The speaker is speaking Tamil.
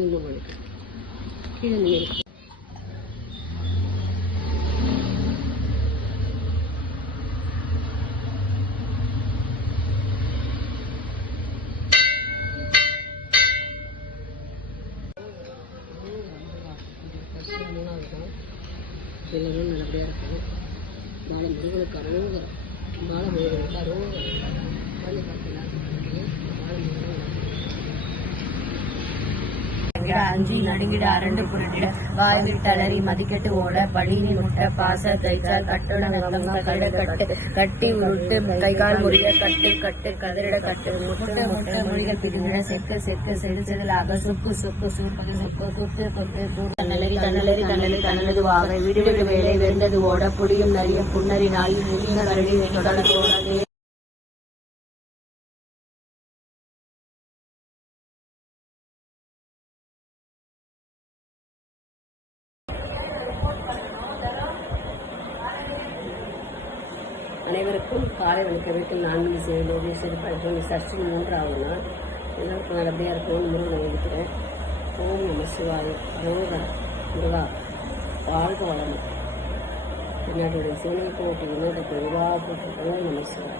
தூங்கும் பொழுது கீழே நீர் எல்லாரும் நல்லபடியாக இருக்கும். மாலை முருகனுக்கு அரோகரம், மாலை முருகனுக்கு அரோகரம். வந்து பார்த்தீங்கன்னா மாலை முருகன் அஞ்சி நடுங்கிட அரண்டு புரட்டிட வாய் விட்டலறி மதிக்கட்டு ஓட படினி முற்ற பாச தைச்சால் கட்டுடங்கம் கதிர கட்டு கட்டி உருட்டு கைகால் முறிய கட்டு கட்டு கதிரிட கட்டு முட்டை முட்டை மொழிகள் பிரிவிட செத்து செத்து செடு செதிலாக சுக்கு சுக்கு சுக்கு சுக்கு குத்து கொத்து தன்னலறி தன்னலறி தன்னலி தன்னது வாக விடுவிடு வேலை வெந்தது ஓட புடியும் நறிய புன்னறி நாய் முழிந்த கரடி தொடர்ந்து ஓட அனைவருக்கும் காலை வணக்கம். வீட்டில் 4 செய்வது சிறப்பாக சர்ச்சில் 3 ஆகும்னா எல்லாருக்கும் நல்லபடியாக இருக்கும்னு முருகனை வேண்டிக்கிறேன். ஓம் நம சிவாய அரோகரா முருகா வாழ்க வளரும். பின்னாடியுடைய சிவனை போட்டு வினோதத்தை உருவாக ஓம் நம சிவாய.